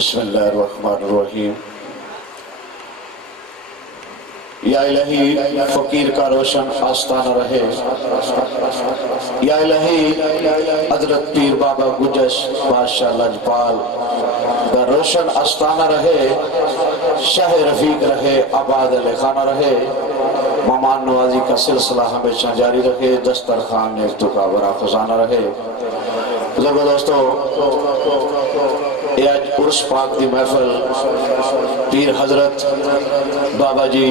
बिस्मिल्लाहिर्रहमानिर्रहीम। या इलाही फकीर का रोशन आस्ताना रहे, या इलाही हजरत पीर बाबा गुजश बादशाह लजपाल का रोशन आस्ताना रहे, शाह रफीक रहे, आबाद खाना रहे, मेहमान नवाजी का सिलसिला हमेशा जारी रहे, दस्तरखान नेफ्तों का बड़ा खजाना रहे। दोस्तों, आज उर्स पाक की महफिल पीर हजरत बाबा जी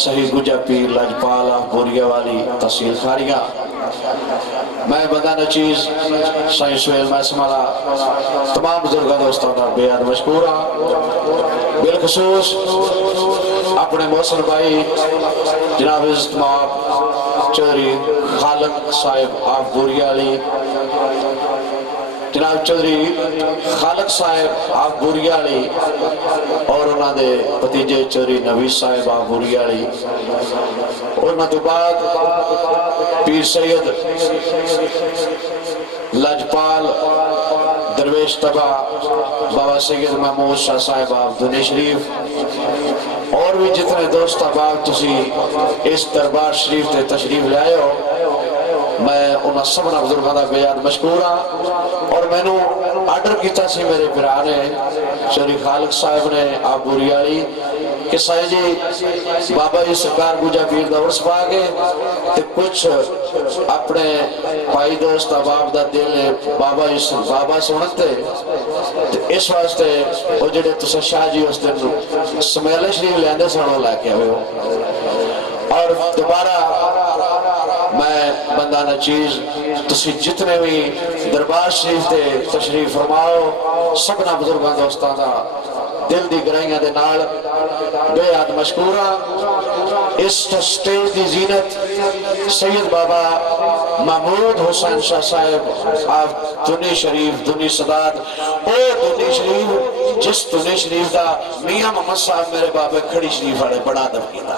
सही गुजा पीर लजपाल बोरिया वाली तहसील खारिया मैं बदा नचीज साईं सुहेल मैसमाला तमाम बुजुर्ग दोस्तों का बेहद मशकूर हाँ। बिलखसूस अपने मोहसन भाई जनाब चौधरी खालक साहिब आप बोरिया वाली, जनाब चौधरी खालक साहब आप बुरियाली और उन्होंने भतीजे चौधरी नवीद साहब आप बुरियाली, उन्होंने तो बाद पीर सैयद लजपाल दरवेश तबा बाबा सैयद महमूद शाह साहब आप दुनिया शरीफ और भी जितने दोस्त अहबाब तुसी इस दरबार शरीफ से तशरीफ ले आए हो, मैं उन्होंने सबना बुजुर्गों का बेहद मशकूर हाँ। और मैनू आर्डर किया सी मेरे भरा ने चौधरी खालक साहब ने आप बुरियाली कि साईं जी बाबा जी सरकार गुजा पीर का उर्स पा के ते कुछ अपने भाई दोस्त अहबाब का दिल बाबा जी बाबा सुनते इस वास्ते वो जेडे तुस शाह जी उस दिन समेला शरीफ लेंदे सन लैके आए हो। और दोबारा मैं बंदा नचीज तुसी जितने भी दरबार शरीफ से तशरीफ फरमाओ सबना बुजुर्गों दोस्तों का दिल की गहराइयां दे नाल बेहद मशकूर हाँ। इस स्टेज की जीनत सैयद बाबा महमूद हुसैन शाह साहब आप दुनी शरीफ दुनी सदात ओ दुनी शरीफ जिस दुनी शरीफ का मियां मोहम्मद साहब मेरे बाबे खड़ी शरीफ वाले बड़ा अदब किया,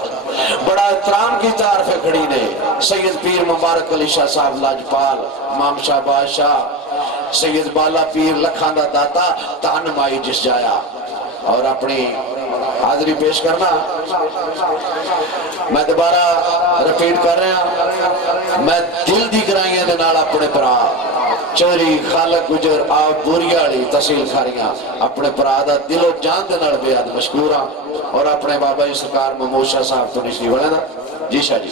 बड़ा एहतराम की तारफे खड़ी ने सैयद पीर मुबारक अली शाह साहब लाजपाल इमाम शाह बादशाह सैयद बाला पीर लखा दा दाता तान माई जिस जाया और अपनी हाजरी पेश करना। मैं दोबारा रिपीट कर रहा, मैं दिल की गहराइयां दे नाल अपने भरा चौधरी खालक गुजर आप बोरिया वाली तहसील खारियां अपने भरा का दिलो जान दे नाल बेहद मशकूर हाँ। और अपने बाबा जी सरकार महमूद शाह साहब तो निशरी वाले ना जी शाह जी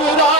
राग